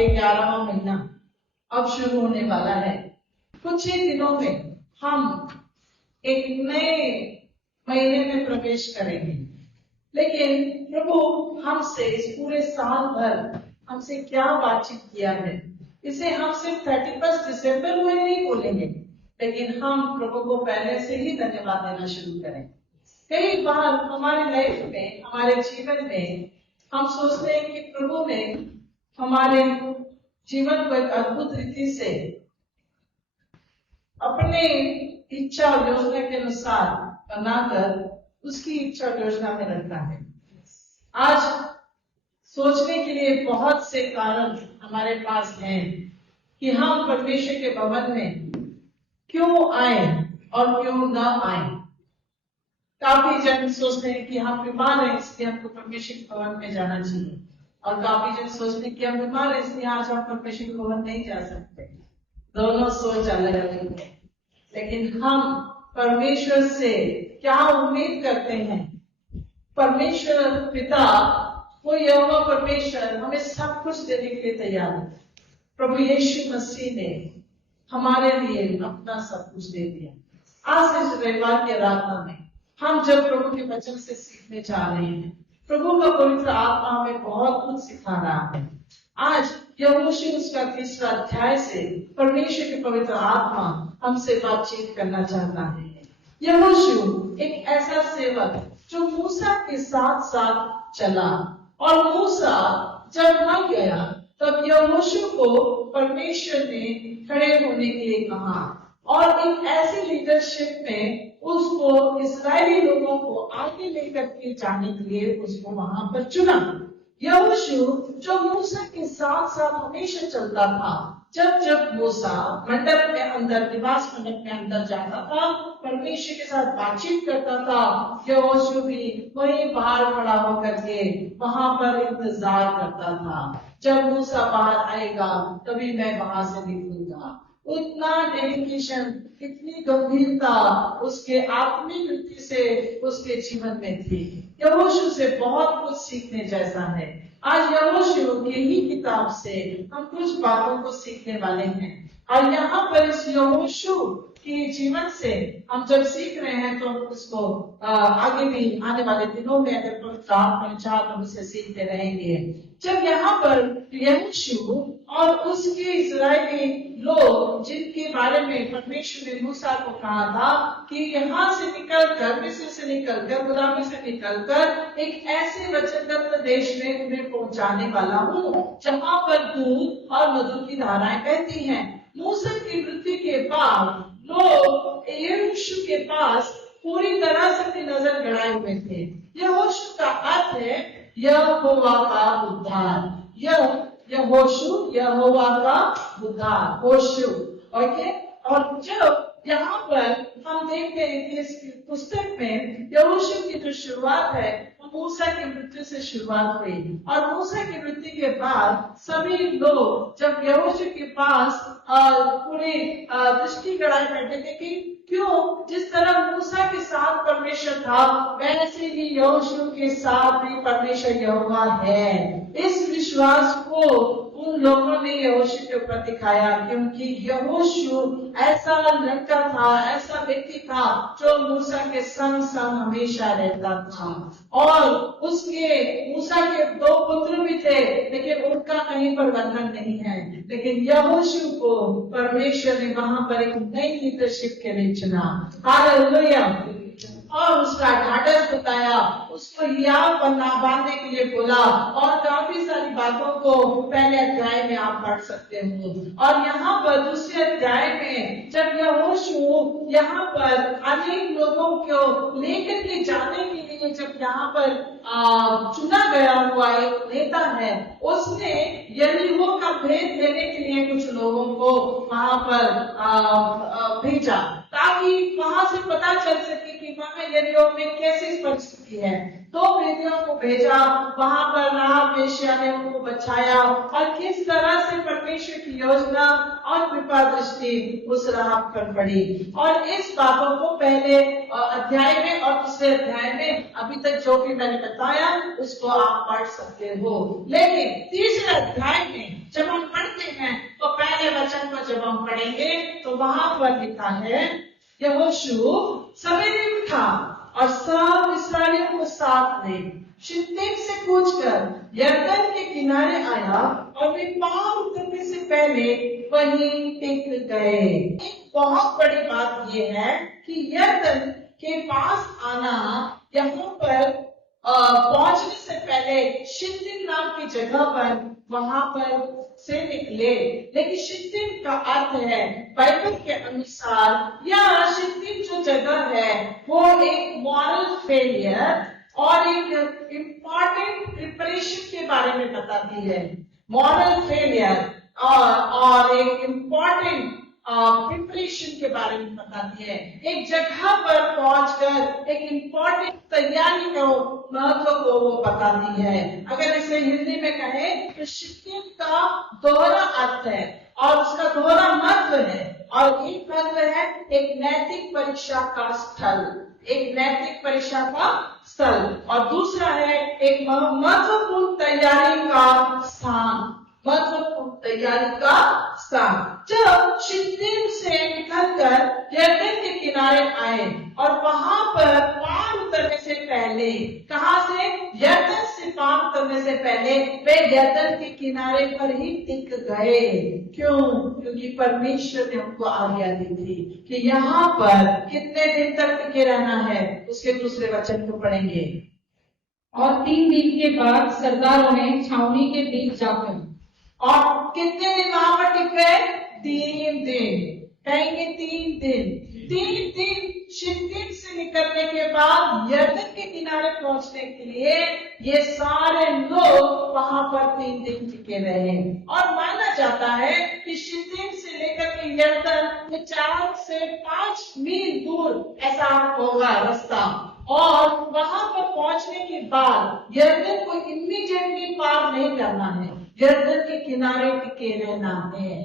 ये 11वां महीना अब शुरू होने वाला है। कुछ ही दिनों में हम एक नए महीने में प्रवेश करेंगे, लेकिन प्रभु हमसे इस पूरे साल भर हमसे क्या बातचीत किया है, इसे हम सिर्फ 31 दिसंबर को ही नहीं बोलेंगे, लेकिन हम प्रभु को पहले से ही धन्यवाद देना शुरू करें। कई बार हमारे लाइफ में, हमारे जीवन में हम सोचते हैं कि प्रभु ने हमारे जीवन को एक अद्भुत रीति से अपने इच्छा और योजना के अनुसार बनाकर उसकी इच्छा और योजना में रखा है। आज सोचने के लिए बहुत से कारण हमारे पास हैं कि हम परमेश्वर के भवन में क्यों आए और क्यों न आए। काफी जन सोचते हैं कि हम बीमार हैं इसलिए हमको परमेश्वर के भवन में जाना चाहिए, और काफी जन सोचते हैं कि हम बीमार हैं इसलिए आज हम परमेश्वर के भवन नहीं जा सकते। दोनों सोच अलग अलग है, लेकिन हम परमेश्वर से क्या उम्मीद करते हैं। परमेश्वर पिता, वो यहोवा परमेश्वर हमें सब कुछ देने के लिए तैयार है। प्रभु यीशु मसीह ने हमारे लिए अपना सब कुछ दे दिया। आज इस रविवार की आराधना में हम जब प्रभु के वचन से सीखने जा रहे हैं, प्रभु का पवित्र आत्मा हमें बहुत कुछ सिखा रहा है। आज यहोशू उसका 3रा अध्याय से परमेश्वर के पवित्र आत्मा हमसे बातचीत करना चाहता है। यहोशू एक ऐसा सेवक जो मूसा के साथ साथ चला, और मूसा जब न गया तब यहोशू को परमेश्वर ने खड़े होने के लिए कहा, और एक ऐसी लीडरशिप में उसको इस्राएली लोगों को आगे लेकर के जाने के लिए उसको वहां पर चुना। यहोशू जो मूसा के साथ साथ हमेशा चलता था, जब जब मूसा मंडप में अंदर, निवास मंडप में अंदर जाता था, परमेश्वर के साथ बातचीत करता था, यहोशू भी वहीं बाहर खड़ा होकर के वहां पर इंतजार करता था। जब मूसा बाहर आएगा तभी मैं वहां से निकलूंगा। उतना डेडिकेशन, इतनी गंभीरता उसके आत्मिक रीति से उसके जीवन में थी। यहोशू से बहुत कुछ सीखने जैसा है। आज यहोशू की ही किताब से हम कुछ बातों को सीखने वाले हैं, और यहाँ पर इस यहोशू के जीवन से हम जब सीख रहे हैं तो उसको आगे भी आने वाले दिनों में अगर हम उसे सीखते रहेंगे। जब यहाँ पर यहोशू और उसके इस्राएली लोग, जिनके बारे में परमेश्वर ने मूसा को कहा था कि यहाँ से निकलकर, मिस्र से निकलकर, गुलामी से निकलकर एक ऐसे वचनबद्ध देश में उन्हें पहुंचाने वाला हूँ जहाँ पर दूध और मधु की धाराएं बहती हैं। मूसा की मृत्यु के बाद लोग यहोशू के पास पूरी तरह से अपनी नजर गड़ाए हुए थे। यहोशू का अर्थ है यहोवा का उद्धार। यहोशू यहोवा का उद्धार, होशू। ओके, और जब यहाँ पर हम देखते हैं कि इस पुस्तक में यहोशू की जो शुरुआत है वो मूसा की मृत्यु से शुरुआत हुई, और मूसा की मृत्यु के बाद सभी लोग जब यहोशू के पास पूरी दृष्टि गड़ाए बैठे थे कि क्यों, जिस तरह मूसा के साथ परमेश्वर था वैसे ही यहोशू के साथ भी परमेश्वर यहोवा है। इस विश्वास को उन लोगों ने यहोशू के ऊपर दिखाया, क्योंकि यहोशू ऐसा लड़का था, ऐसा व्यक्ति था जो मूसा के संग संग हमेशा रहता था, और उसके मूसा के 2 पुत्र भी थे, लेकिन उनका कहीं पर वर्णन नहीं है। लेकिन यहोशू को परमेश्वर ने वहां पर एक नई लीडरशिप के लिए चुना। हालेलुया। और उसका ढाढ़स बताया, उसको हियाव बांधने के लिए बोला, और काफी सारी बातों को पहले अध्याय में आप पढ़ सकते हो। और यहाँ पर दूसरे अध्याय में जब यहोशू यहाँ पर अनेक लोगों को लेकर के जाने के लिए जब यहाँ पर चुना गया हुआ एक नेता है, उसने यरीहो का भेद देने के लिए कुछ लोगों को वहां पर भेजा, ताकि वहां से पता चल सके कि वहां यरीहो में कैसी परिस्थिति है। दो बेटियों को भेजा, वहां पर राहाब वेश्या ने उनको बचाया और किस तरह से परमेश्वर की योजना और कृपा दृष्टि उस राहाब पर पड़ी। और इस बातों को पहले अध्याय में और दूसरे अध्याय में अभी तक जो भी मैंने बताया उसको आप पढ़ सकते हो। लेकिन तीसरे अध्याय में जब हम पढ़ते हैं तो पहले वचन को जब हम पढ़ेंगे तो वहां पर लिखा है, यहोशू सवेरे उठा और सब इस्राएलियों को साथ ले शित्तीम से कूच कर यरदन के किनारे आया और वे पार उतरने से पहले वहीं टिक गए। एक बहुत बड़ी बात यह है कि यरदन के पास आना, यहाँ पर पहुंचने से पहले शित्तीम नाम की जगह पर वहां पर से निकले। लेकिन शित्तीम का अर्थ है बाइबल के अनुसार या शित्तीम जो जगह है वो एक मॉरल फेलियर और एक इम्पॉर्टेंट प्रिपरेशन के बारे में बताती है। मॉरल फेलियर और एक इम्पॉर्टेंट प्रिपरेशन के बारे में बताती है। एक जगह पर पहुंचकर एक इम्पोर्टेंट तैयारी का महत्व को वो बताती है। अगर इसे हिंदी में कहें तो शित्तीम का दोहरा अर्थ है और उसका दोहरा महत्व है। और एक महत्व है एक नैतिक परीक्षा का स्थल, एक नैतिक परीक्षा का स्थल, और दूसरा है एक महत्वपूर्ण तैयारी का स्थान, महत्वपूर्ण तैयारी का स्थान। जब शित्तीम से निकलकर यरदन के किनारे आए और वहां पर पार उतरने से पहले, कहां से? यरदन से पार उतरने से पहले वे यरदन के किनारे पर ही टिक गए। क्यों? क्योंकि परमेश्वर ने उनको आज्ञा दी थी कि यहाँ पर कितने दिन तक टिके रहना है। उसके दूसरे वचन को पढ़ेंगे। और 3 दिन के बाद सरदारों ने छावनी के बीच जाकर, और कितने दिन वहां पर टिक गए? 3 दिन। कहेंगे 3 दिन। 3 दिन शित्तीम से निकलने के बाद यरदन के किनारे पहुंचने के लिए ये सारे लोग वहां पर 3 दिन टिके रहे। और माना जाता है कि शित्तीम से लेकर के यरदन 4 से 5 मील दूर ऐसा होगा रास्ता। और वहां पर पहुंचने के बाद यरदन को इमीडिएटली पार नहीं करना है, यरदन के किनारे टिके रहना है,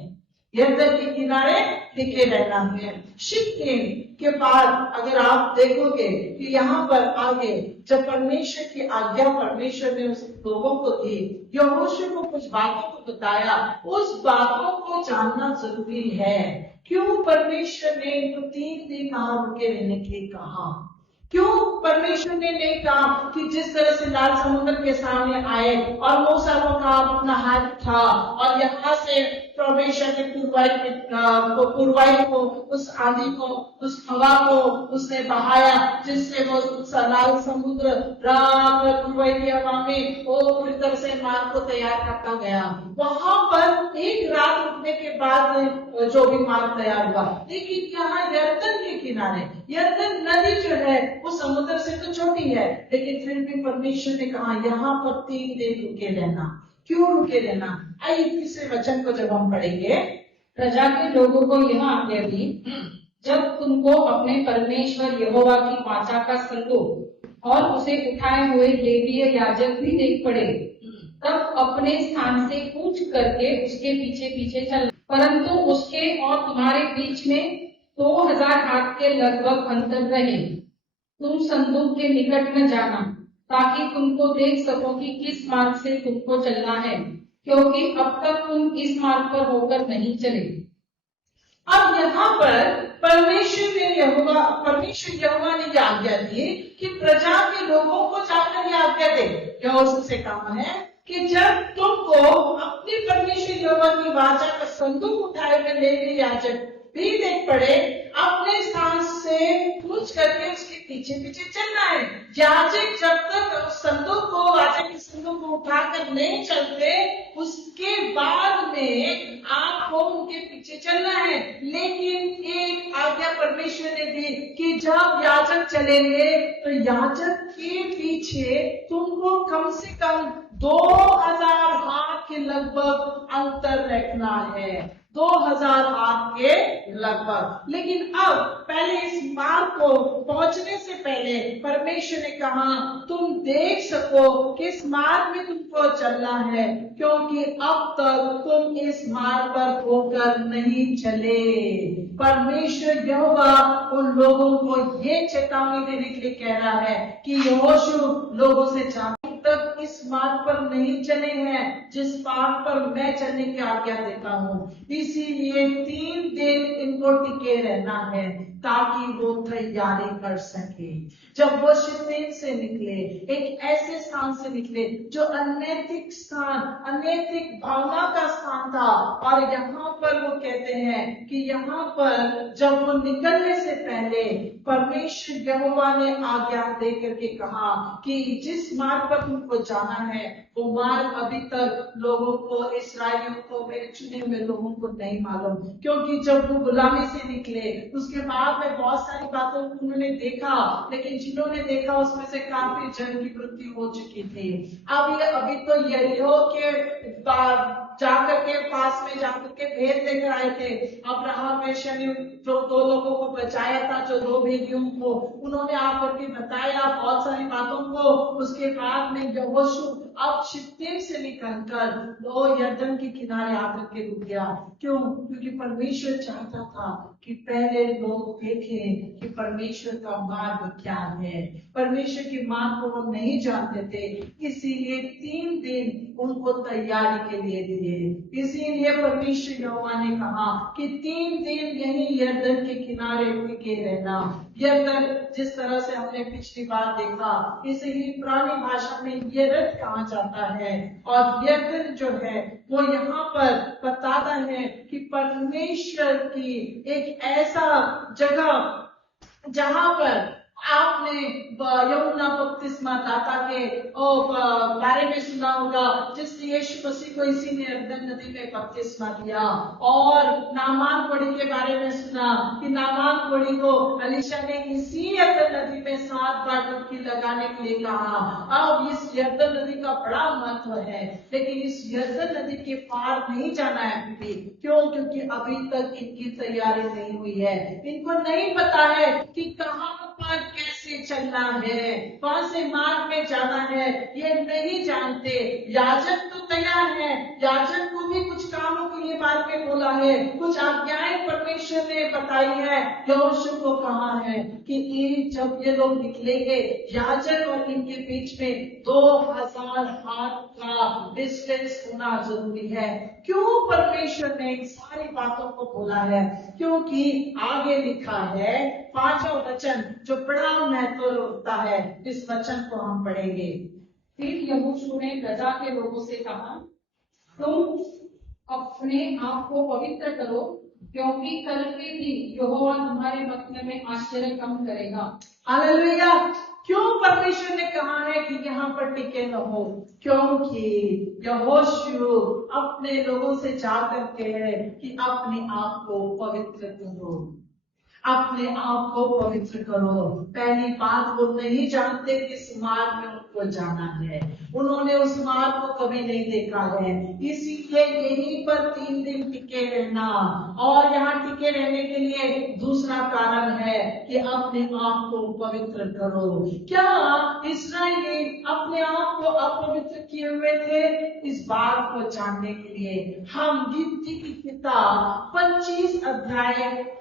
यरदन के किनारे टिके रहना है। शित्तीम के बाद अगर आप देखोगे कि यहाँ पर आगे जब परमेश्वर की आज्ञा परमेश्वर ने उस लोगों को दी, यहोशू को कुछ बातों को बताया, उस बातों को जानना जरूरी है। क्यों परमेश्वर ने इनको 3 दिन वहां रुके रहने के लिए कहा? क्यों परमेश्वर ने नहीं कहा कि जिस तरह से लाल समुद्र के सामने आए और मूसा को कहा अपना हाथ था और यहाँ से परमेश्वर ने पूर्वाई को उस आंधी को उस हवा को उसने बहाया, जिससे वो लाल समुद्र रात पूर्वाई की हवा में वो पूरी तरह से मार्ग को तैयार करता गया। वहां पर एक रात रुकने के बाद जो भी मार्ग तैयार हुआ। लेकिन यहाँ यरदन के किनारे, यरदन नदी जो है वो समुद्र से तो छोटी है, लेकिन फिर भी परमेश्वर ने कहा यहाँ पर 3 दिन रुके रहना। क्यों रुके रहना? आइए तीसरे वचन को जब हम पढ़ेंगे, प्रजा के लोगों को यह आज्ञा दी, जब तुमको अपने परमेश्वर यहोवा की वाचा का संदूक और उसे उठाए हुए लेवीय याजक भी देख पड़े, तब अपने स्थान से कूच करके उसके पीछे पीछे चल, परंतु उसके और तुम्हारे बीच में 2000 हाथ के लगभग अंतर रहे। तुम संदूक के निकट न जाना, ताकि तुमको देख सको कि किस मार्ग से तुमको चलना है, क्योंकि अब तक तुम इस मार्ग पर होकर नहीं चले। अब यहाँ पर परमेश्वर यहोवा ने आज्ञा दी कि प्रजा के लोगों को जाकर यह आज्ञा दे। यहोशू से कहा है कि जब तुमको अपनी परमेश्वर यहोवा की वाचा का संदूक उठाए हुए लेवी याजक भी देख पड़े, अपने स्थान से कूच करके उसके पीछे पीछे चलना है। याजक जब तक संदूक को, वाचा के संदूक को उठाकर नहीं चलते, उसके बाद में आपको उनके पीछे चलना है। लेकिन एक आज्ञा परमेश्वर ने दी कि जब याजक चलेंगे तो याजक के पीछे तुमको कम से कम 2000 हाथ के लगभग अंतर रखना है, 2000 हाथ के लगभग। लेकिन अब पहले इस मार्ग को पहुंचने से पहले परमेश्वर ने कहा तुम देख सको किस मार्ग में तुमको चलना है, क्योंकि अब तक तुम इस मार्ग पर होकर नहीं चले। परमेश्वर यहोवा उन लोगों को ये चेतावनी देने के लिए कह रहा है कि यहोशू लोगों से तक इस मार्ग पर नहीं चले हैं जिस मार्ग पर मैं चलने की आज्ञा देता हूँ। इसीलिए 3 दिन इनको टिके रहना है ताकि वो तैयारी कर सके। जब वो शित्तीम से निकले, एक ऐसे स्थान से निकले जो अनैतिक स्थान, अनैतिक भावना का स्थान था, और यहाँ पर वो कहते हैं कि यहाँ पर जब वो निकलने से पहले परमेश्वर यहोवा ने आज्ञा दे करके कहा कि जिस मार्ग पर तुमको जाना है वो मार्ग अभी तक लोगों को, इसराइलियों को, मेरे चुने हुए लोगों को नहीं मालूम, क्योंकि जब वो गुलामी से निकले उसके बाद में बहुत सारी बातों को उन्होंने देखा, लेकिन जिन्होंने देखा उसमें से काफी जन की मृत्यु हो चुकी थी। अभी तो यरीहो के जाकर के पास में जाकर के भेद लेकर आए थे। अब्राहम ने जो 2 लोगों को बचाया था, जो 2 भेदियों को, उन्होंने आकर के बताया बहुत सारी बातों को। उसके बाद में यहोशू अब शित्तीम से निकलकर वो यरदन के किनारे आकर के रुक गया। क्यों? क्योंकि परमेश्वर चाहता था कि पहले लोग देखें कि परमेश्वर का मार्ग क्या है। परमेश्वर के मार्ग को वो नहीं जानते थे, इसीलिए 3 दिन उनको तैयारी के लिए दिए। इसीलिए परमेश्वर यहोवा ने कहा कि 3 दिन यही यरदन के किनारे टिके रहना। यरदन जिस तरह से हमने पिछली बार देखा, इसे ही पुरानी भाषा में यरद कहा जाता है, और यरदन जो है वो यहाँ पर बताता है कि परमेश्वर की एक ऐसा जगह जहां पर आपने यूहन्ना बपतिस्मा दाता के बारे में सुना होगा, जिसने यीशु मसीह को इसी ने यरदन नदी में बपतिस्मा दिया, और नामान कोढ़ी के बारे में सुना कि नामान कोढ़ी को एलीशा ने इसी यरदन नदी में 7 बार डुबकी लगाने के लिए कहा। अब इस यरदन नदी का बड़ा महत्व है, लेकिन इस यरदन नदी के पार नहीं जाना है अभी। क्यों? क्योंकि अभी तक इनकी तैयारी नहीं हुई है। इनको नहीं पता है कि कहाँ पर कैसे चलना है, कौन से मार्ग में जाना है, ये नहीं जानते। याजक तो तैयार है, याजक को भी कुछ कामों के लिए बारे में बोला है, कुछ आज्ञाएं परमेश्वर ने बताई है। यहोशू को कहा है कि जब ये लोग निकलेंगे, याजक और इनके बीच में 2000 हाथ का डिस्टेंस होना जरूरी है। क्यों परमेश्वर ने इन सारी बातों को बोला है? क्योंकि आगे लिखा है 5वां वचन जो बड़ा महत्व रखता है, इस वचन को हम पढ़ेंगे। फिर यहोशू ने प्रजा के लोगों से कहा, तुम अपने आप को पवित्र करो, क्योंकि कल के दिन यहोवा तुम्हारे मध्य में आश्चर्य काम करेगा। हालेलुया। क्यों परमेश्वर ने कहा है कि यहाँ पर टिके न हो? क्योंकि यहोशू अपने लोगों से जा करके है कि अपने आप को पवित्र करो, अपने आप को पवित्र करो। पहली बात, वो नहीं जानते किस मार्ग में उनको जाना है, उन्होंने उस मार्ग को कभी नहीं देखा है, इसीलिए यहीं पर 3 दिन टिके रहना। और यहाँ टिके रहने के लिए दूसरा कारण है कि अपने आप को पवित्र करो। क्या इस्राएली अपने आप को अपवित्र किए हुए थे? इस बात को जानने के लिए हम गिनती की किताब 25 अध्याय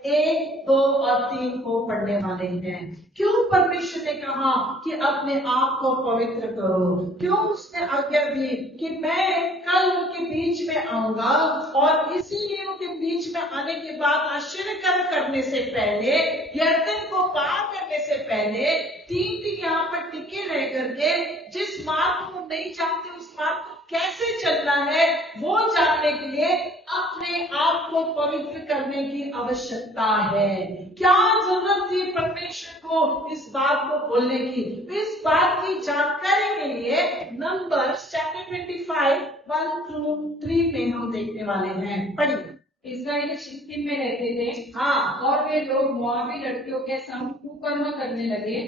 1, 2 और 3 को पढ़ने वाले हैं। क्यों परमेश्वर ने कहा कि अपने आप को पवित्र करो? क्यों उसने आज्ञा दी कि मैं कल उनके बीच में आऊंगा, और इसीलिए उनके बीच में आने के बाद आश्चर्य करने से पहले, यरदन को पार करने से पहले 3 दिन यहाँ पर टिके रह करके जिस मार्ग को नहीं जानते उस मार्ग को कैसे चलना है वो जानने के लिए अपने आप को पवित्र करने की आवश्यकता है। क्या जरूरत थी परमेश्वर को इस बात को बोलने की? इस बात की जानकारी के लिए नंबर्स चैप्टर 25 1-3 में हम देखने वाले हैं। पढ़िए। इस्राएली शित्तीम में रहते थे, हाँ, और वे लोग मोआबी लड़कियों के संग कुकर्म करने लगे।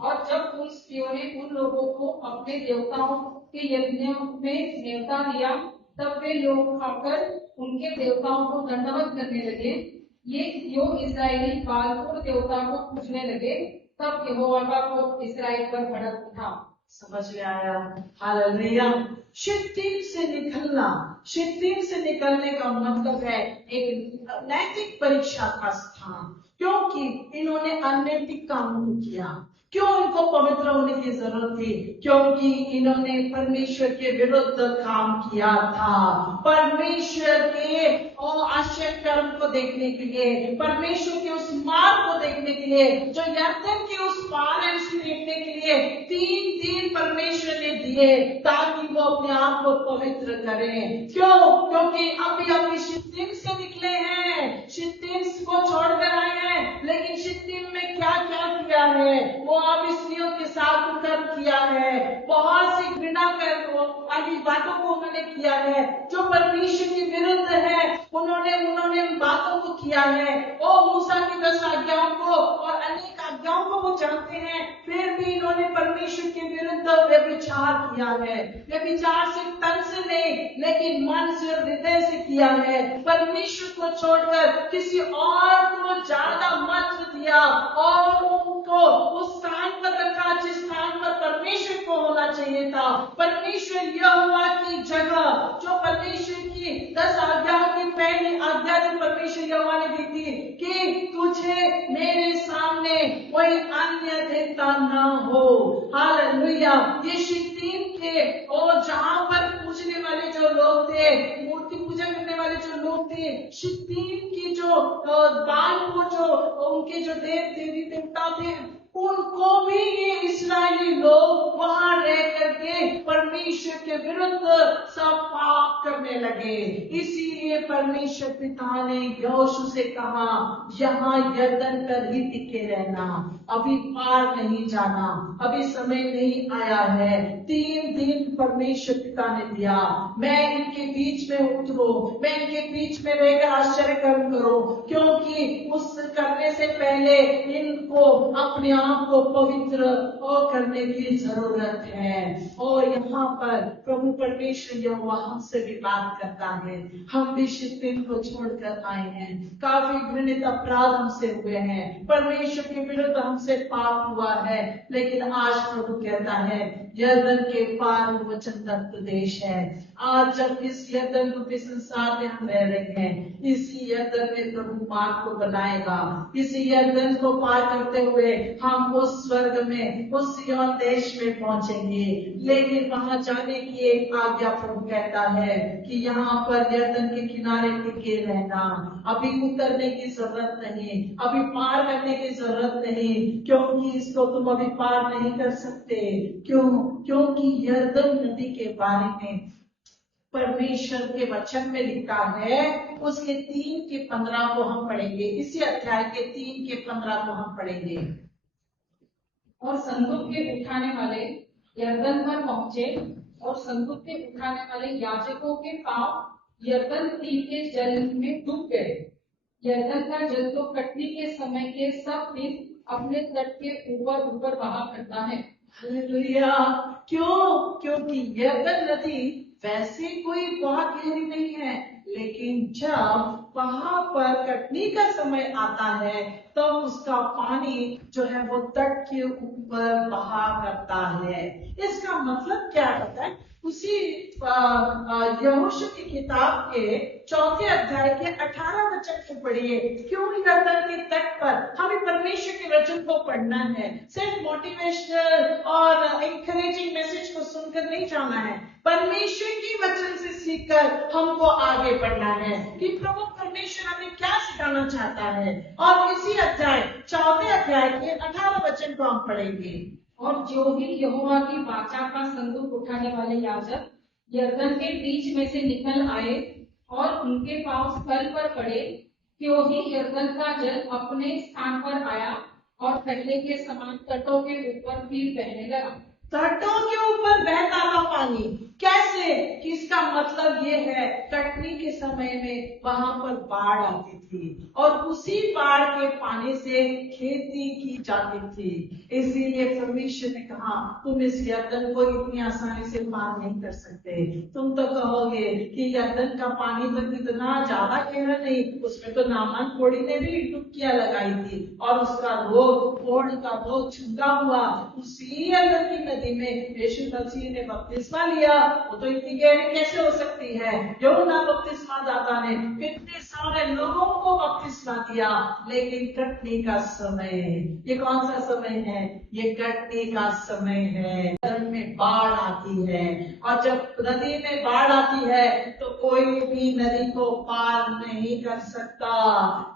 और जब उन स्त्रियों ने उन लोगों को अपने देवताओं के यज्ञों में न्योता दिया, तब वे लोग खाकर उनके देवताओं को दंडवत करने लगे। यो इस्राएली बालपूर देवता को पूजने लगे, तब यहोवा का कोप इस्राएल पर भड़क उठा। समझ में आया? हालेलुया। शित्तीम से निकलना, शित्तीम से निकलने का मतलब है एक नैतिक परीक्षा का स्थान, क्योंकि इन्होंने अनैतिक काम किया। क्यों इनको पवित्र होने की जरूरत थी? क्योंकि इन्होंने परमेश्वर के विरुद्ध काम किया था। परमेश्वर के आश्चर्य कर्म को देखने के लिए, परमेश्वर के उस मार्ग को देखने के लिए, जो यरदन के उस पार है, उसे देखने के लिए 3 दिन परमेश्वर ने दिए ताकि वो अपने आप को पवित्र करें। क्यों? क्योंकि अभी शित्तीम से निकले हैं, शित्तीम को छोड़कर आए हैं, लेकिन शित्तीम में क्या क्या किया है? वो अब स्त्रियों के साथ कर्म किया है, बहुत सी घृणा कर वाली बातों को उन्होंने किया है, जो परमेश्वर के विरुद्ध है, उन्होंने उन बातों को किया है। ओ मूसा की 10 आज्ञाओं को और अनेक आज्ञाओं को वो जानते हैं, फिर भी इन्होंने परमेश्वर के विरुद्ध व्यभिचार किया है। व्यभिचार सिर्फ तन से नहीं, लेकिन मन से और हृदय से किया है। परमेश्वर को छोड़कर किसी और को ज्यादा महत्व दिया और उनको उस स्थान पर रखा जिस स्थान पर परमेश्वर को होना चाहिए था। परमेश्वर यहोवा की जगह, जो परमेश्वर की 10 आज्ञाओं की पहली आज्ञा जो परमेश्वर यहोवा ने दी थी कि तुझे मेरे सामने कोई अन्य देवता ना हो। हालेलुया। ये शित्तीम के और जहां पर पूजने वाले जो लोग थे, मूर्ति पूजा करने वाले जो लोग थे, शित्तीम की जो बालपूर जो उनके जो देवी देवता थे, उनको भी ये इस्राएली लोग वहां रह करके परमेश्वर के विरुद्ध सब पाप करने लगे। इसीलिए परमेश्वर पिता ने यहोशू से कहा, यहाँ यरदन पर ही टिके रहना, अभी पार नहीं जाना, अभी समय नहीं आया है। 3 दिन परमेश्वर पिता ने दिया, मैं इनके बीच में उतरो, मैं इनके बीच में रहकर आश्चर्य कर्म करो, क्योंकि उस करने से पहले इनको अपने आप को पवित्र करने की जरूरत है। और यहाँ पर प्रभु परमेश्वर यहोवा हमसे भी बात करता है। हम भी शित्तीम को छोड़कर आए हैं, काफी घृणित अपराध हमसे हुए हैं, परमेश्वर के विरुद्ध हमसे पाप हुआ है, लेकिन आज प्रभु कहता है यरदन के पार वचनदत्त देश है। आज जब इस यरदन रूपी संसार में हम रह रहे हैं, इसी यरदन में प्रभु मार्ग को बनाएगा। इसी यरदन को पार करते हुए हम उस स्वर्ग में, उस सिय्योन देश में पहुंचेंगे। लेकिन वहां जाने की एक आज्ञा प्रभु कहता है कि यहाँ पर यरदन के किनारे टिके रहना, अभी उतरने की जरूरत नहीं, अभी पार करने की जरूरत नहीं, क्योंकि इसको तुम अभी पार नहीं कर सकते। क्यों? क्योंकि यरदन नदी के बारे में परमेश्वर के वचन में लिखा है, उसके 3 के 15 को हम पढ़ेंगे। इसी अध्याय के 3 के 15 को हम पढ़ेंगे। और संदूक के उठाने वाले यरदन पर पहुंचे, और संदूक के उठाने वाले याजकों के पांव यरदन तीर के जल में डूब गए। यरदन का जल तो कटनी के समय के सब दिन अपने तट के ऊपर ऊपर बहा करता है। हालेलुया। क्यों? क्योंकि यरदन नदी वैसे कोई बहुत गहरी नहीं है, लेकिन जब वहां पर कटनी का समय आता है तो उसका पानी जो है वो तट के ऊपर बहा करता है। इसका मतलब क्या होता है? उसी यहोशू की किताब के 4 अध्याय के 18 वचन को पढ़िए। क्यों यरदन के तट पर हमें परमेश्वर के वचन को पढ़ना है? सिर्फ मोटिवेशनल और इंकरेजिंग मैसेज को सुनकर नहीं जाना है, परमेश्वर के वचन से सीखकर हमको आगे बढ़ना है कि प्रभु परमेश्वर हमें क्या सिखाना चाहता है। और इसी अध्याय 4 अध्याय के 18 वचन को हम पढ़ेंगे। और जो ही यहोवा की वाचा का संदूक उठाने वाले याजक यरदन के बीच में से निकल आए और उनके पांव स्थल पर पड़े, त्यों ही यरदन का जल अपने स्थान पर आया और पहले के समान तटों के ऊपर फिर बहने लगा। तटों के ऊपर बहता था पानी, कैसे कि इसका मतलब ये है, कटनी के समय में वहां पर बाढ़ आती थी और उसी बाढ़ के पानी से खेती की जाती थी। इसीलिए परमेश्वर ने कहा तुम इस यरदन को इतनी आसानी से पार नहीं कर सकते। तुम तो कहोगे कि यरदन का पानी तो इतना ज्यादा गहरा नहीं, उसमें तो नामान कोड़ी ने भी डुबकियां लगाई थी और उसका रोग, कोढ़ का रोग छुटा हुआ उसी यरदन की नदी में यीशु मसीह ने बपतिस्मा लिया। वो तो इतनी गहरी कैसे हो सकती है? यूहन्ना बपतिस्मा दाता ने कितने सारे लोगों को बपतिस्मा दिया, लेकिन कटनी का समय, ये कौन सा समय है? ये कटनी का समय है। नदी में बाढ़ आती है और जब नदी में बाढ़ आती है तो कोई भी नदी को पार नहीं कर सकता।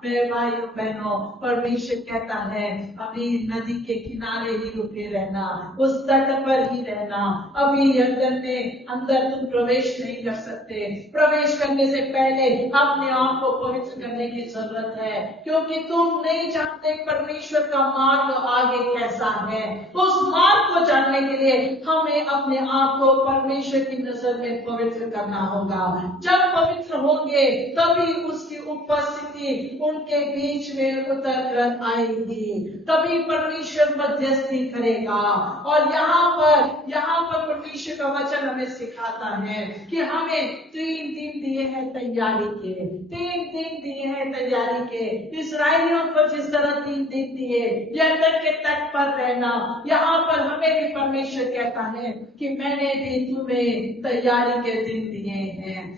मेरे भाइयों बहनों, परमेश्वर कहता है अभी नदी के किनारे ही रुके रहना, उस तट पर ही रहना। अभी यरदन में अंदर तुम प्रवेश नहीं कर सकते। प्रवेश करने से पहले अपने आप को पवित्र करने की जरूरत है, क्योंकि तुम नहीं जानते परमेश्वर का मार्ग आगे कैसा है। उस मार्ग को जानने के लिए हमें अपने आप को परमेश्वर की नजर में पवित्र करना होगा। जब पवित्र होंगे तभी उसकी उपस्थिति उनके बीच में उतर कर आएगी, तभी परमेश्वर मध्यस्थी करेगा। और यहाँ पर परमेश्वर का वचन हमें सिखाता है कि हमें 3 दिन दिए हैं तैयारी के, 3 दिन दिए हैं तैयारी के। इस्राएलियों को जिस तरह 3 दिन दिए यरदन के तट पर रहना, यहाँ पर हमें भी परमेश्वर कहता है कि मैंने भी तुम्हें तैयारी के दिन दिए हैं।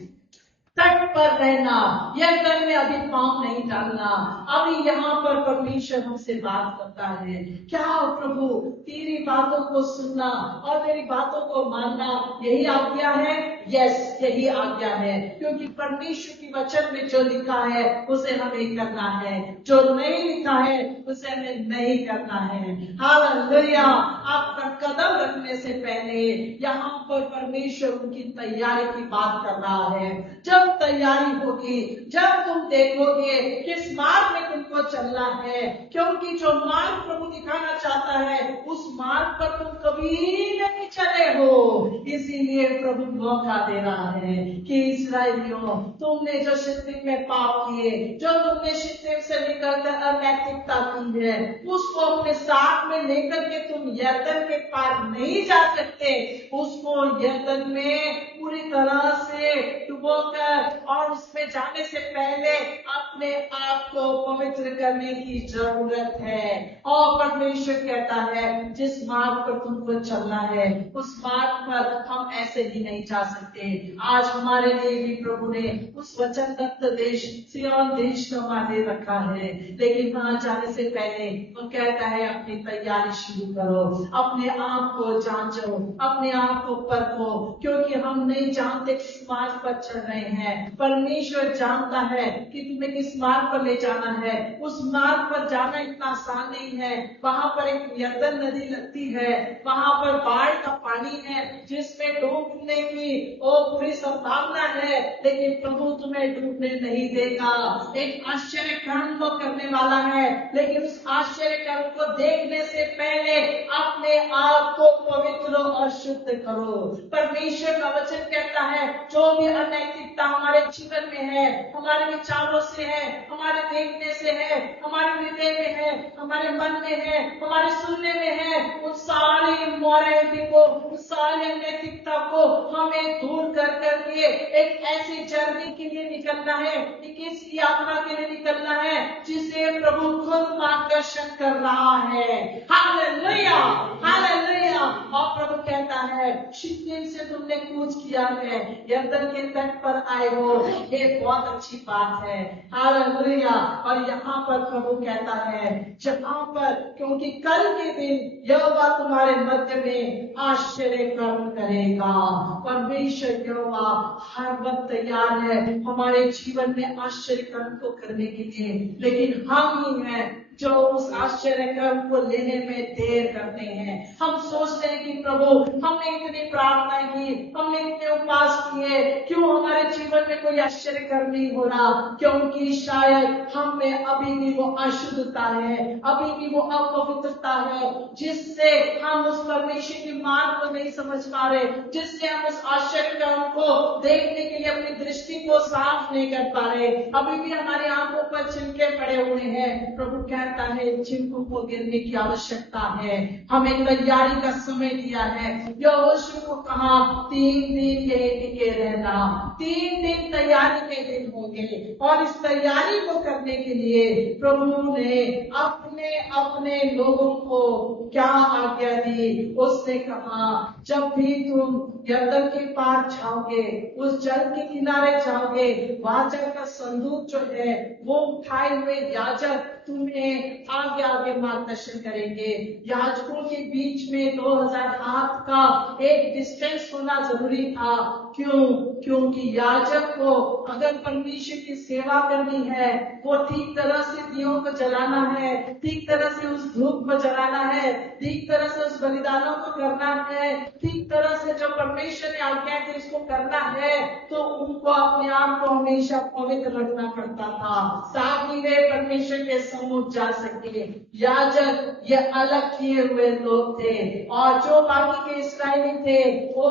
तट पर रहना, यरदन में अभी पांव नहीं डालना। अभी यहाँ पर परमेश्वर हमसे बात करता है, क्या प्रभु तेरी बातों को सुनना और तेरी बातों को मानना यही आज्ञा है? यस, यही आज्ञा है, क्योंकि परमेश्वर की वचन में जो लिखा है उसे हमें करना है, जो नहीं लिखा है उसे हमें नहीं करना है। हालेलुया। आपका कदम रखने से पहले यहाँ पर परमेश्वर उनकी तैयारी की बात कर रहा है। जब तैयारी होगी, जब तुम देखोगे किस मार्ग में तुमको चलना है, क्योंकि जो मार्ग प्रभु दिखाना चाहता है उस मार्ग पर तुम कभी नहीं चले हो। इसीलिए प्रभु मौका दे रहा है कि इस्राएलियों, तुमने जो शित्तीम में पाप किए, जो तुमने शित्तीम से निकलकर अनैतिकता की है, उसको अपने साथ में लेकर के तुम यरदन के पार नहीं जा सकते। उसको यरदन में पूरी तरह से डुबोकर और उसमें जाने से पहले अपने आप को पवित्र करने की जरूरत है। और परमेश्वर कहता है जिस मार्ग पर तुमको चलना है उस मार्ग पर हम ऐसे ही नहीं जा सकते। आज हमारे लिए भी प्रभु ने उस वचनदत्त देश सिय्योन देश को हमारे रखा है, लेकिन वहां जाने से पहले वो कहता है अपनी तैयारी शुरू करो, अपने आप को जांचो, अपने आप को परखो, क्योंकि हम नहीं जानते किस मार्ग पर चल रहे हैं। परमेश्वर जानता है कि तुम्हें किस मार्ग पर ले जाना है। उस मार्ग पर जाना इतना आसान नहीं है। वहां पर एक यरदन नदी लगती है, वहां पर बाढ़ का पानी है जिसमें डूबने की पूरी संभावना है, लेकिन प्रभु तुम्हें डूबने नहीं देगा। एक आश्चर्य कर्म वो करने वाला है, लेकिन उस आश्चर्य कर्म को देखने से पहले अपने आप को पवित्र और शुद्ध करो। परमेश्वर का वचन कहता है जो भी अनैतिकता हमारे जीवन में है, हमारे विचारों से है, हमारे देखने से है, हमारे हृदय में है, हमारे मन में है, हमारे सुनने में है, उस सारी मॉरलिटी को, उस सारी नैतिकता को हमें दूर कर करके एक ऐसी जर्नी के लिए निकलना है, एक ऐसी यात्रा के लिए निकलना है जिसे प्रभु खुद मार्गदर्शन कर रहा है। Hallelujah, hallelujah. और प्रभु कहता है शित्तीम से तुमने कूच किया है, यरदन के तट पर आए हो, ये बहुत अच्छी बात है। हालेलुया। और यहाँ पर प्रभु कहता है जहाँ पर, क्योंकि कल के दिन यहोवा तुम्हारे मध्य में आश्चर्य कर्म करेगा। परमेश्वर यहोवा हर वक्त तैयार है हमारे जीवन में आश्चर्य कर्म को करने के लिए, लेकिन हम ही हैं जो उस आश्चर्य कर्म को लेने में देर करते हैं। हम सोचते हैं कि प्रभु हमने इतनी प्रार्थना की, हमने इतने उपवास किए, क्यों हमारे जीवन में कोई आश्चर्य कर्म नहीं हो रहा? क्योंकि शायद हम में अभी भी वो अशुद्धता है, अभी भी वो अपवित्रता है, जिससे हम उस परमेश्वर की मार्ग को नहीं समझ पा रहे, जिससे हम उस आश्चर्य कर्म को देखने के लिए अपनी दृष्टि को साफ नहीं कर पा रहे। अभी भी हमारी आंखों पर चिमटे पड़े हुए हैं। प्रभु कहता है चिमटों को गिरने की आवश्यकता है, हमें तैयारी का समय दिया है। यहोशू को कहा 3 दिन यही टिके रहना, 3 दिन तैयारी के दिन होंगे। और इस तैयारी को करने के लिए प्रभु ने अपने अपने लोगों को क्या आज्ञा दी? उसने कहा जब भी तुम यरदन के पार जाओगे, उस जल के किनारे जाओगे, वाचा का संदूक जो है वो उठाए हुए याजक तुम्हें आगे आगे मार्गदर्शन करेंगे। याजकों के बीच में 2000 हाथ का एक डिस्टेंस होना जरूरी था। क्यों? क्योंकि याजक को अगर परमेश्वर की सेवा करनी है, वो ठीक तरह से दियों को जलाना है, ठीक तरह से उस धूप को जलाना है, ठीक तरह से उस बलिदानों को करना है, ठीक तरह से जो परमेश्वर ने आज्ञा थी उसको करना है, तो उनको अपने आप को हमेशा पवित्र रखना पड़ता था, ताकि वे परमेश्वर के सम्मुख जा सके। याजक ये अलग किए हुए लोग थे, और जो बाकी के इस्राएली थे वो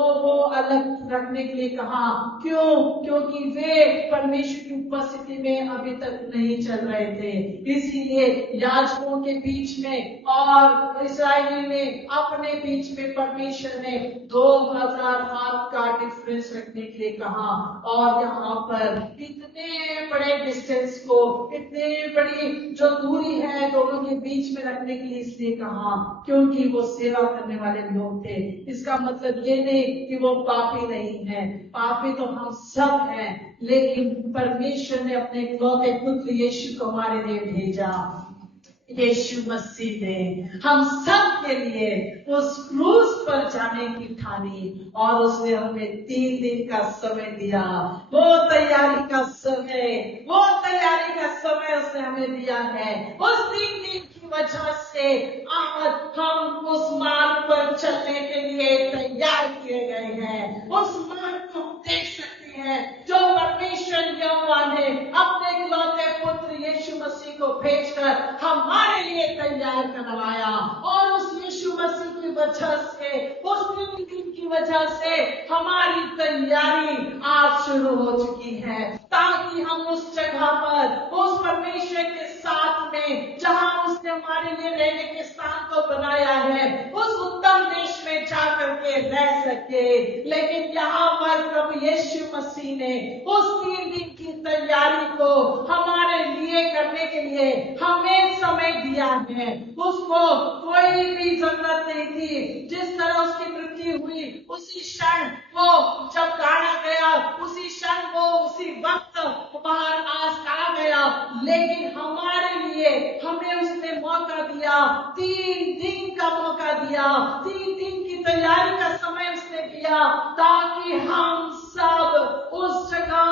अलग रखने के लिए कहा। क्यों? क्योंकि वे परमेश्वर की उपस्थिति में अभी तक नहीं चल रहे थे। इसीलिए याजकों के बीच में और इस्राएली में अपने बीच में परमेश्वर ने 2000 हाथ का डिफरेंस रखने के लिए कहा। और यहाँ पर इतने बड़े डिस्टेंस को, इतनी बड़ी जो दूरी है दोनों के बीच में रखने के लिए इसलिए कहा, क्योंकि वो सेवा करने वाले लोग थे। इसका मतलब ये नहीं कि वो पापी नहीं है, पापी तो हम सब हैं, लेकिन परमेश्वर ने अपने इकलौते पुत्र यीशु को हमारे लिए भेजा। यीशु मसीह ने हम सब के लिए उस क्रूस पर जाने की ठानी, और उसने हमें 3 दिन का समय दिया। वो तैयारी का समय उसने हमें दिया है। उस 3 दिन की वजह से आज हम उस मार्ग पर चलने के लिए तैयार किए गए हैं। उस मार्ग को देख सकते हैं जो परमेश्वर यहोवा ने अपने इकलौते पुत्र यीशु मसीह को भेजकर हमारे लिए तैयार करवाया। और उस यीशु मसीह की वजह से, उस 3 दिन की वजह से हमारी तैयारी आज शुरू हो चुकी है, ताकि हम उस जगह पर, उस परमेश्वर के साथ में, जहां उसने हमारे लिए रहने के स्थान को बनाया है, उस उत्तम देश में जाकर के रह सके। लेकिन यहाँ पर प्रभु यीशु मसीह ने उस 3 दिन की तैयारी को हमारे लिए करने के लिए हमें समय दिया है। उसको कोई भी जरूरत नहीं थी। जिस तरह उसकी मृत्यु हुई, उसी क्षण वो जब गाड़ा गया, उसी क्षण वो उसी वक्त बाहर आ गया। लेकिन हमारे लिए हमें उसने मौका दिया, 3 दिन का मौका दिया, 3 दिन की तैयारी का समय उसने दिया, ताकि हम सब उस जगह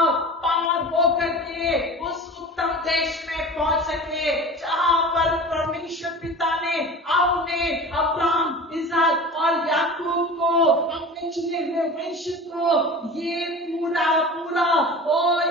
पार होकर के उस उत्तम देश में पहुंच सके, जहां पर परमेश्वर पिता ने अपने अब्राहम, इसहाक और याकूब को, अपने चुने हुए वंश को ये पूरा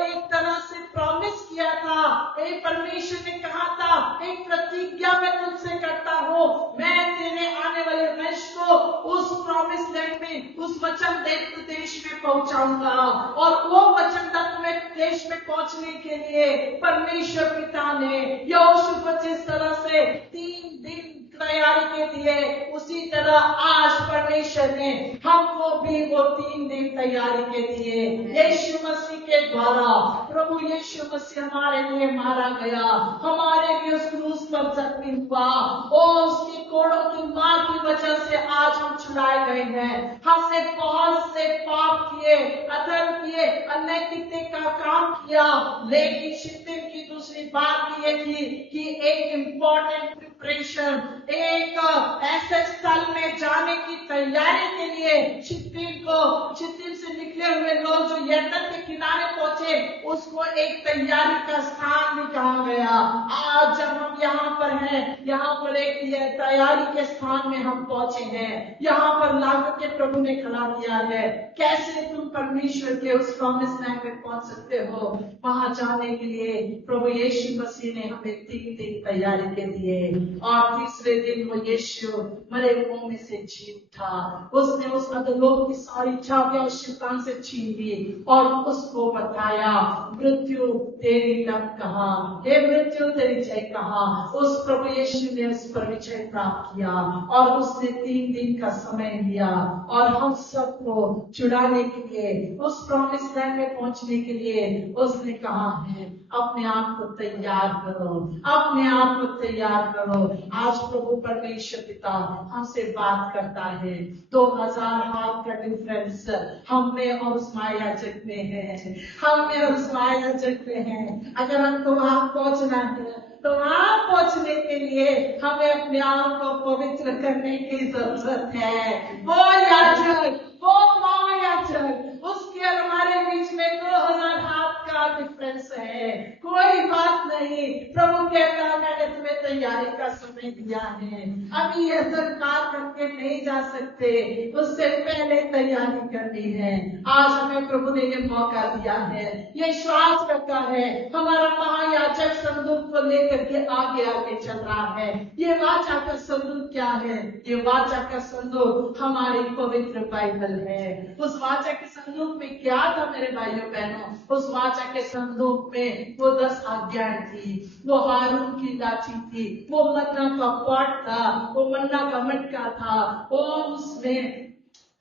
एक तरह से प्रॉमिस किया था। एक परमेश्वर ने कहा था, एक प्रतिज्ञा मैं तुझसे करता हूँ, मैं तेरे आने वाले वंश को उस प्रॉमिस लैंड में, उस वचनदत्त देश में पहुंचाऊंगा। और वो वचनदत्त में देश में पहुंचने के लिए परमेश्वर पिता ने यहोशू को जिस तरह से 3 दिन तैयारी के दिए, उसी तरह आज परमेश्वर ने हमको भी वो 3 दिन तैयारी के दिए। यीशु मसीह के द्वारा प्रभु यीशु मसीह हमारे लिए मारा गया, हमारे लिए उस क्रूस पर जख्मी हुआ, और उसकी कोड़ों की मार की वजह से आज हम छुड़ाए गए हैं। हमने बहुत से पाप किए, अधर्म किए, अनैतिकता का काम किया, लेकिन शिद्दत की दूसरी बात ये थी कि एक इम्पोर्टेंट प्रिपरेशन, एक ऐसे स्थल में जाने की तैयारी के लिए शित्तीम से निकले हुए लोग जो यरदन के किनारे पहुंचे, उसको एक तैयारी का स्थान भी कहा गया। आज जब हम यहाँ पर हैं, यहाँ पर एक तैयारी के स्थान में हम पहुंचे हैं, यहाँ पर लागू के प्रभु ने खड़ा किया है। कैसे तुम परमेश्वर के उस प्रॉमिस लैंड में पहुंच सकते हो? वहां जाने के लिए प्रभु यीशु मसीह ने हमें 3 दिन तैयारी के दिए और तीसरे दिन वो यीशु मरे हुओं में से जी उठा। उसने उस अधोलोक की सारी चाबियां उस शैतान से छीन ली और उसको बताया, मृत्यु तेरी लग कहाँ, हे मृत्यु तेरी जय कहाँ। उस प्रभु यीशु ने उस पर विजय प्राप्त किया और उसने 3 दिन का समय लिया और हम सबको छुड़ाने के लिए, उस प्रॉमिस लैंड में पहुंचने के लिए उसने कहा है, अपने आप को तैयार करो, अपने आप को तैयार करो। आज प्रभु परमेश्वर पिता हमसे बात करता है। 2000 हाथ का डिफरेंस हम में और उस माया जग में है, हम में और उस माया जग में है। अगर हमको वहां पहुंचना है तो वहां पहुंचने के लिए हमें अपने आप को पवित्र करने की जरूरत है। वो याजक, वो महायाजक, उसके और हमारे बीच में 2000 हाथ का डिफरेंस है। कोई बात नहीं, प्रभु कहता है मैंने तुम्हें तैयारी का समय दिया है, अभी ये सरकार करके नहीं जा सकते, उससे पहले तैयारी करनी है। आज हमें प्रभु ने ये मौका दिया है, ये विश्वास रखा है, हमारा महायाजक संदूक को लेकर के आगे आगे चल रहा है। ये वाचा का संदूक क्या है? ये वाचा का संदूक हमारी पवित्र बाइबल है। उस वाचा के संदूक में क्या था मेरे भाइयों बहनों? उस वाचा के संदूक में वो 10 आज्ञाएं थी, वो हारून की लाठी थी, वो मन्ना का पॉट था, वो मन्ना का मटका था, वो उसमें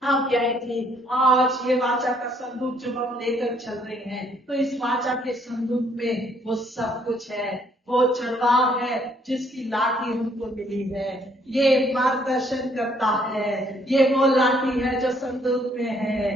आज्ञाएं थी। आज ये वाचा का संदूक जब हम लेकर चल रहे हैं तो इस वाचा के संदूक में वो सब कुछ है। वो चढ़ाव है जिसकी लाठी हमको मिली है, ये मार्गदर्शन करता है। ये वो लाठी है जो संदूक में है,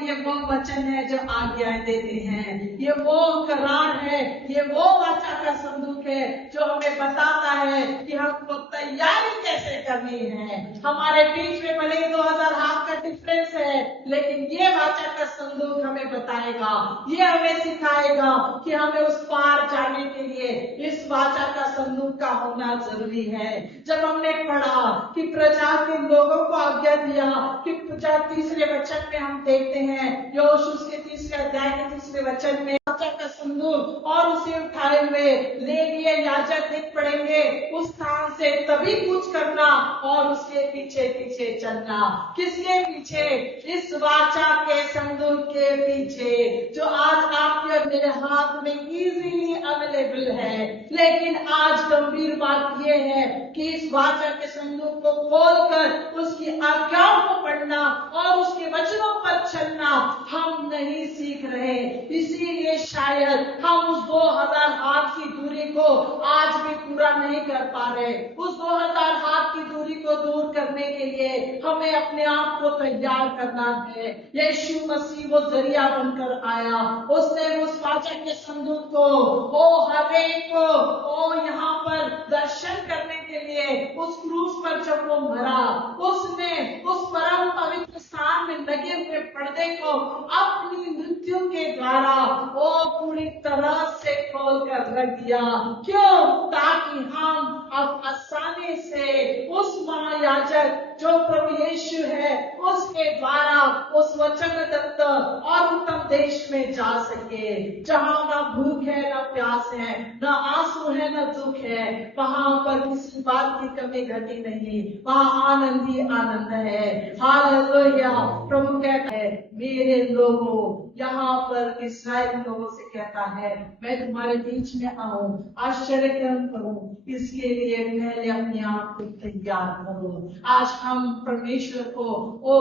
ये वो वचन है जो आज्ञाएं देते हैं, ये वो करार है, ये वो वाचा का संदूक है जो हमें बताता है कि हमको तैयारी कैसे करनी है। हमारे बीच में भले 2000 हाथ का डिफरेंस है, लेकिन ये वाचा का संदूक हमें बताएगा, ये हमें सिखाएगा कि हमें उस पार जाने के लिए इस वाचा का संदूक का होना जरूरी है। जब हमने पढ़ा कि प्रजा के लोगों को आज्ञा दिया कि प्रजा, तीसरे वचन में हम देखते हैं, यहोशू के 3 अध्याय के 3 वचन में वाचा का संदूक और उसे उठाए हुए लेवीय याजक देख पड़ेंगे उस स्थान से, तभी कुछ करना और उसके पीछे पीछे चलना। किसके पीछे? इस वाचा के संदूक के पीछे, जो आज आपके और मेरे हाथ में इजीली अवेलेबल है। लेकिन आज गंभीर बात यह है कि इस वाचा के संदूक को खोलकर उसकी आज्ञाओं को पढ़ना और उसके वचनों पर चलना हम नहीं सीख रहे। इसीलिए शायद हम उस 2000 हाथ की दूरी को आज भी पूरा नहीं कर पा रहे। उस 2000 हाथ की दूरी को दूर करने के लिए हमें अपने आप को तैयार करना है। यीशु मसीह वो जरिया बनकर आया, उसने उस वाचा के संदूक को हर एक को यहाँ पर दर्शन करने के लिए उस क्रूस पर जब वो मरा, उसने उस परम पवित्र स्थान में लगे हुए पर्दे को अपनी मृत्यु के द्वारा वो पूरी तरह से खोल कर रख दिया। क्यों? ताकि हम अब आसानी से उस महायाजक जो प्रभु यीशु है उसके द्वारा उस वचनदत्त और उत्तम देश में जा सके, जहाँ ना भूख है, ना प्यास है, ना आंसू है, ना दुख है। वहां पर किसी बात की कमी घटी नहीं, वहां आनंद ही आनंद है। हालेलुया। प्रभु कहता है, मेरे लोगों, यहाँ पर इस्राएल लोगों से कहता है, मैं तुम्हारे बीच में आऊं, आश्चर्य कर्म करूं, इसके लिए पहले अपने आप को तैयार करो। आज हम परमेश्वर को,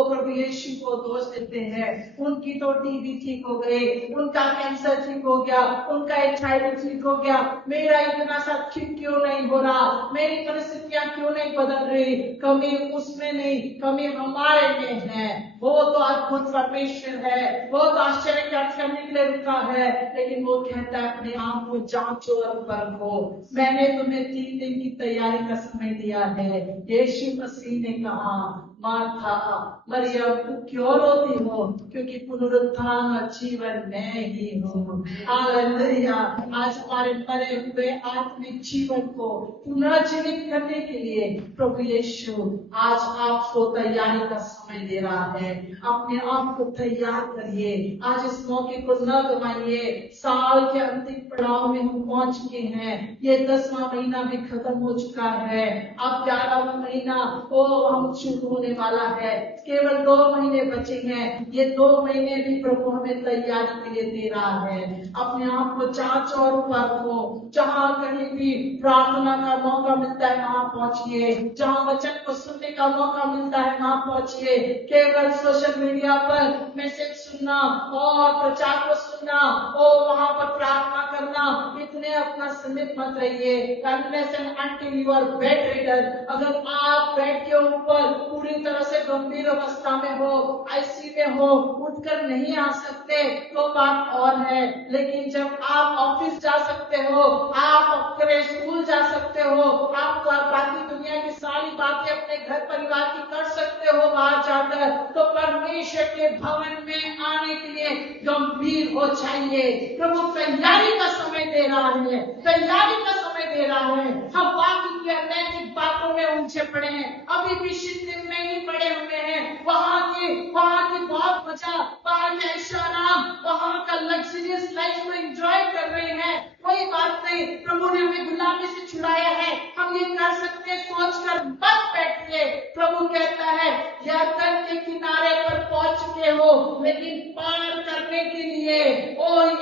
प्रभु यीशु को दोष देते हैं। उनकी तो टीबी ठीक हो गई, उनका कैंसर ठीक हो गया, उनका HIV ठीक हो गया, मेरा इतना सा ठीक क्यों नहीं हो रहा, मेरी परिस्थितियां क्यों नहीं बदल रही? कमी उसमें नहीं, कमी हमारे में है। वो तो अद्भुत परमेश्वर है, वो तो आश्चर्य करने के लिए रुका है, लेकिन वो कहता है अपने आप को जांचो और परखो। मैंने तुम्हें 3 दिन की तैयारी का समय दिया है। यीशु मसीह ने कहा मार्था, मरियम तू क्यों रोती हो, क्योंकि पुनरुत्थान और जीवन मैं ही हूँ। हालेलुया। आज हमारे मरे हुए आत्मिक जीवन को पुनर्जीवित करने के लिए प्रभु यीशु आज आपको तैयारी का समय दे रहा है। अपने आप को तैयार करिए। आज इस मौके को न गवाइए। साल के अंतिम पड़ाव में हम पहुंच चुके हैं। ये 10वां महीना भी खत्म हो चुका है। अब 11वां महीना हम शुरू होने वाला है। केवल 2 महीने बचे हैं। ये 2 महीने भी प्रभु हमें तैयारी के लिए दे रहा है। अपने आप को जांच और परखो। जहाँ कहीं भी प्रार्थना का मौका मिलता है वहाँ पहुंचिए। जहाँ वचन को सुनने का मौका मिलता है वहाँ पहुंचिए। केवल सोशल मीडिया पर मैसेज सुनना और प्रचार को सुनना और वहाँ पर प्रार्थना करना, इतने अपना सीमित मत रहिए। Unless and until you are bedridden, अगर आप बेड के ऊपर पूरी तरह से गंभीर अवस्था में हो, आईसीयू में हो, उठकर नहीं आ सकते तो बात और है। लेकिन जब आप ऑफिस जा सकते हो, आप अपने स्कूल जा सकते हो, आप बाकी दुनिया की सारी बातें अपने घर परिवार की कर सकते हो बाहर जाकर, तो परमेश्वर के भवन में आने के लिए गंभीर हो जाइए। प्रभु तैयारी का समय दे रहा है, तैयारी का समय दे रहा है। हम बाकी की अनैतिक बातों में उलझे पड़े हैं, अभी भी शिद्दत में ही पड़े हुए हैं। वहाँ की बहुत मजा, वहाँ के ऐशाराम, वहाँ का लग्जरियस लाइफ को एंजॉय कर रहे हैं। कोई बात नहीं, प्रभु ने हमें गुलामी से छुड़ाया है, हम ये कर सकते हैं। सोच कर मत बैठिए। प्रभु कहता है यरदन के किनारे पर पहुंच चुके हो, लेकिन पार करने के लिए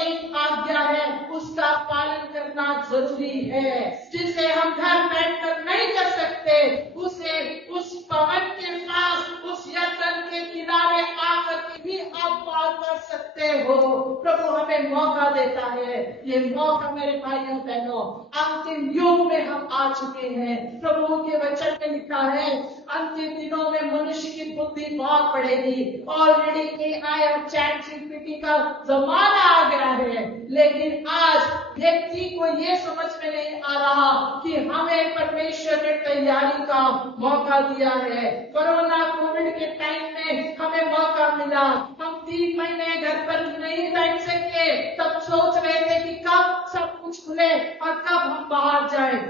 एक आज्ञा है, उसका पालन करना जरूरी है। जिसे हम घर बैठकर नहीं कर सकते, उसे उस पवन के पास, उस यरदन के किनारे आकर के भी आप पार कर सकते हो। प्रभु हमें मौका देता है। ये मौका मेरे भाइयों बहनों, अंतिम युग में हम आ चुके हैं। प्रभु के वचन में लिखा है अंतिम दिनों में मनुष्य की बुद्धि बहुत बढ़ेगी। ऑलरेडी AI और चैट जीपीटी का जमाना आ गया है, लेकिन आज व्यक्ति को ये समझ में नहीं आ रहा कि हमें परमेश्वर ने तैयारी का मौका दिया है। कोरोना कोविड के टाइम में हमें मौका मिला। हम 3 महीने घर पर नहीं बैठ सके, तब सोच रहे थे कि कब सब कुछ खुले और कब हम बाहर जाए।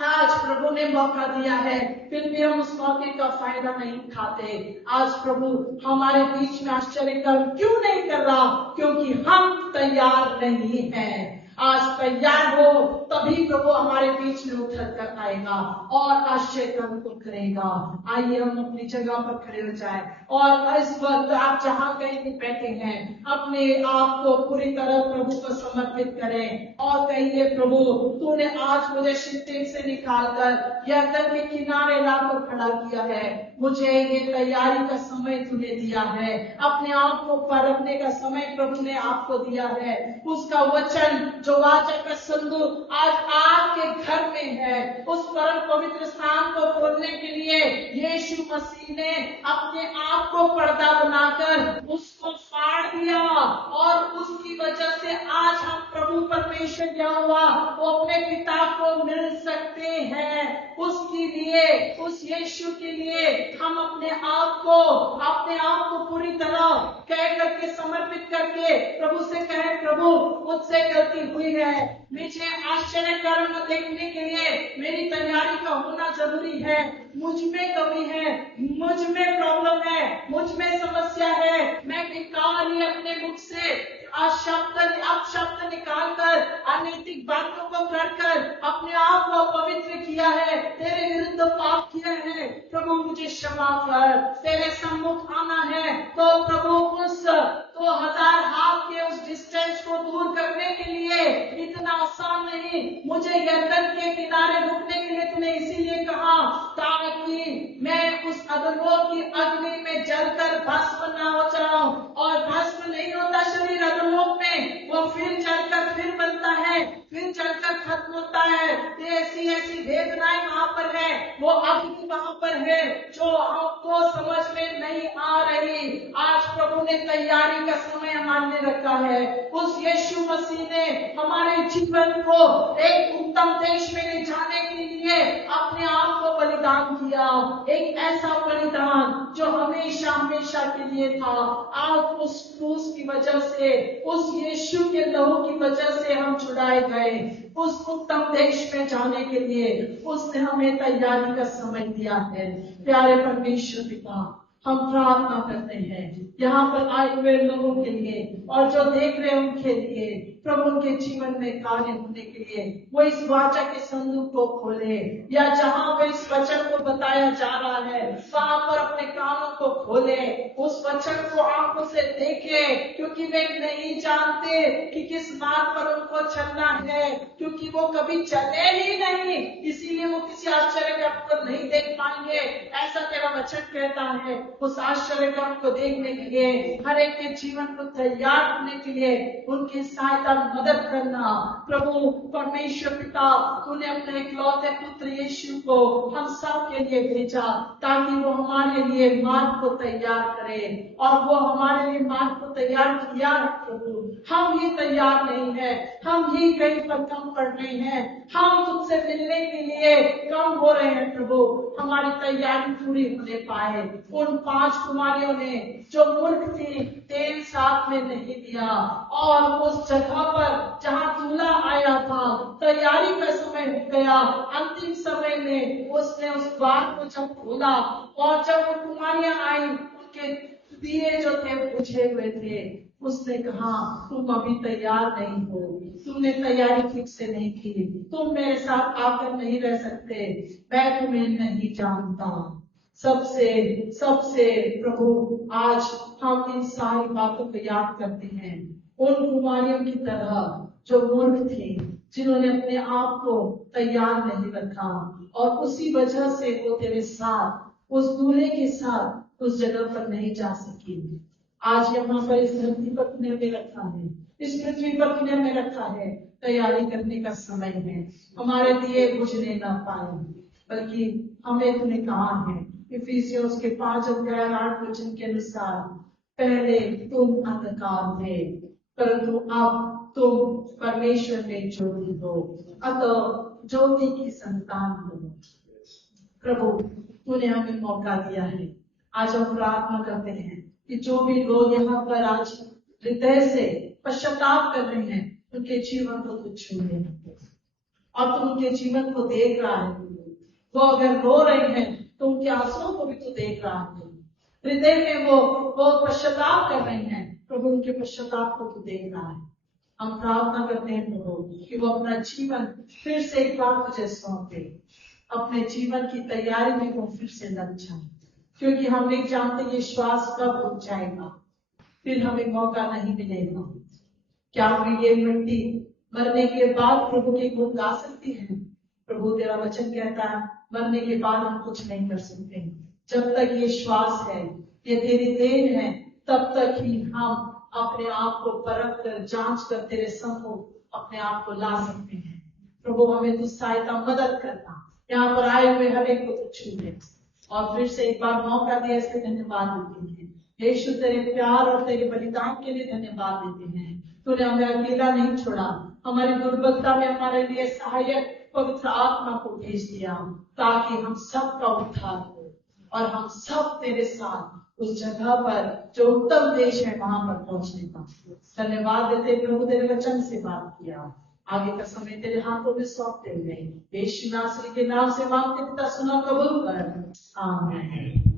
आज प्रभु ने मौका दिया है, फिर भी हम उस मौके का फायदा नहीं उठाते। आज प्रभु हमारे बीच में आश्चर्य कर्म क्यों नहीं कर रहा? क्योंकि हम तैयार नहीं हैं। आज तैयार हो तभी प्रभु हमारे बीच में उतर कर आएगा और आश्चर्य कर्म को करेगा। आइए हम अपनी जगह पर खड़े हो जाएं और इस वक्त आप जहां कहीं भी बैठे हैं, अपने आप को पूरी तरह प्रभु को समर्पित करें और कहिए प्रभु तूने आज मुझे शिद्दत से निकालकर यरदन के किनारे लाकर खड़ा किया है। मुझे ये तैयारी का समय तूने दिया है, अपने आप को परखने का समय प्रभु ने आपको दिया है। उसका वचन जो वाचा का संदूक आज आपके घर में है, उस परम पवित्र स्थान को खोलने के लिए यीशु मसीह ने अपने आप को पर्दा बनाकर उसको फाड़ दिया और उसकी वजह से आज हम प्रभु परमेश्वर यहोवा वो अपने पिता को मिल सकते हैं। उसके लिए, उस यीशु के लिए हम अपने आप को पूरी तरह कह करके समर्पित करके प्रभु से कहें प्रभु मुझसे गलती हुई है, मुझे आश्चर्य कर्म देखने के लिए मेरी तैयारी का होना जरूरी है। मुझ में कमी है, मुझ में प्रॉब्लम है, मुझ में समस्या है। मैं बेकार ही अपने मुख से अपशब्द निकालकर अनैतिक बातों को करकर अपने आप को पवित्र किया है, तेरे विरुद्ध पाप किया है। प्रभु मुझे क्षमा कर। तेरे सम्मुख आना है तो प्रभु उस 2000 हाथ के उस डिस्टेंस को दूर करने के लिए इतना आसान नहीं। मुझे यरदन के किनारे रुकने के लिए तूने इसीलिए कहा ताकि मैं उस अधोलोक की अग्नि में जलकर भस्म न हो जाऊं। और भस्म नहीं होता शरीर अधोलोक में, वो फिर जलकर फिर बनता है, फिर जलकर खत्म होता है। ऐसी वेदनाएं वहां पर है, वो अग्नि वहां पर है जो आपको समझ में नहीं आ रही। आज प्रभु ने तैयारी का समय हमारे लिए रखा है। उस यीशु मसीह ने हमारे जीवन को एक उत्तम देश में ले जाने के लिए अपने आप को बलिदान किया। एक ऐसा बलिदान जो हमेशा हमेशा के लिए था, आज उस क्रूस की वजह से, उस यीशु के लहू की वजह से हम छुड़ाए गए। उस उत्तम देश में जाने के लिए उसने हमें तैयारी का समय दिया है। प्यारे परमेश्वर पिता, हम प्रार्थना करते हैं यहाँ पर आए हुए लोगों के लिए और जो देख रहे हैं उनके लिए, प्रभु उनके जीवन में कार्य होने के लिए वो इस वाचा के संदूक को खोले, या जहाँ पे इस वचन को बताया जा रहा है वहां पर अपने कानों को खोले, उस वचन को आंखों से देखे, क्योंकि वे नहीं जानते कि किस बात पर उनको चलना है, क्योंकि वो कभी चले ही नहीं, इसीलिए वो किसी आश्चर्य कर्म को नहीं देख पाएंगे। ऐसा तेरा वचन कहता है। उस आश्चर्य कर्म को देखने के लिए, हर एक के जीवन को तैयार करने के लिए उनकी सहायता मदद करना। प्रभु परमेश्वर पिता, तूने अपने इकलौते पुत्र यीशु को हम सब के लिए भेजा ताकि वो हमारे लिए मार्ग को तैयार करे, और वो हमारे लिए मार्ग को तैयार किया है। प्रभु हम ही तैयार नहीं है, हम ही कहीं पर कम पड़ रहे हैं, हम तुझसे मिलने के लिए कम हो रहे हैं। प्रभु हमारी तैयारी पूरी होने पाए। उन 5 कुमारियों ने जो मूर्ख थी, तेल साथ में नहीं दिया, और उस जगह पर जहाँ दूल्हा आया था, तैयारी का समय हो गया, अंतिम समय में उसने उस द्वार को जब खोला और जब वो कुमारियां आई, उनके दिए जो थे बुझे हुए थे, उसने कहा तुम अभी तैयार नहीं हो, तुमने तैयारी ठीक से नहीं की, तुम मेरे साथ आकर नहीं रह सकते, मैं तुम्हें नहीं जानता। सबसे सबसे प्रभु आज हम इन सारी बातों को याद करते हैं, उन कुमारियों की तरह जो मूर्ख थी, जिन्होंने अपने आप को तैयार नहीं रखा, और उसी वजह से वो तेरे साथ, उस दूल्हे के साथ उस जगह पर नहीं जा सकी। आज यहाँ पर इस धरती पर तूने हमें रखा है, इस पृथ्वी पर तूने हमें रखा है, तैयारी करने का समय है। हमारे दिए बुझने ना पाए, बल्कि हमें तूने कहा है इफिसियों के 5:8 के अनुसार, पहले तुम अंधकार थे परंतु अब तुम परमेश्वर में ज्योति हो, अतः ज्योति की संतान हो। प्रभु तूने हमें मौका दिया है। आज हम प्रार्थना करते हैं कि जो भी लोग यहाँ पर आज हृदय से पश्चाताप कर रहे हैं, उनके जीवन को तू छू ले, और तू उनके जीवन को देख रहा है। वो अगर रो रहे हैं तो उनके आंसुओं को भी तू देख रहा है। हृदय में वो पश्चाताप कर रहे हैं, प्रभु उनके पश्चाताप को तू देख रहा है। हम प्रार्थना करते हैं प्रभु कि वो अपना जीवन फिर से एक बार तुझे सौंपे, अपने जीवन की तैयारी में वो फिर से लग जाए, क्योंकि हम नहीं जानते ये श्वास कब रुक जाएगा, फिर हमें मौका नहीं मिलेगा। क्या हमें ये मिट्टी मरने के बाद प्रभु के गुण गा सकती है? प्रभु तेरा वचन कहता है मरने के बाद हम कुछ नहीं कर सकते। जब तक ये श्वास है, ये तेरी देन है, तब तक ही हम अपने आप को परख कर, जांच कर तेरे सम्मुख अपने आप को ला सकते हैं। प्रभु हमें तू सहायता मदद करना, यहाँ पर आए हुए हर एक को तू छू ले, और फिर से एक बार मौका दिया, इसके धन्यवाद देते हैं। यीशु तेरे प्यार और तेरे बलिदान के लिए धन्यवाद देते हैं। तूने हमें अकेला नहीं छोड़ा, हमारी दुर्बलता में हमारे लिए सहायक पवित्र आत्मा को भेज दिया, ताकि हम सब का उद्धार हो और हम सब तेरे साथ उस जगह पर जो उत्तम देश है वहां पर पहुंचने का। धन्यवाद देते प्रभु, तेरे वचन से बात किया, आगे का समय तेरे हाथों में सौंपते हुए यीशु नासरी के नाम से मांगते पिता, सुना कबूल कर। आमीन।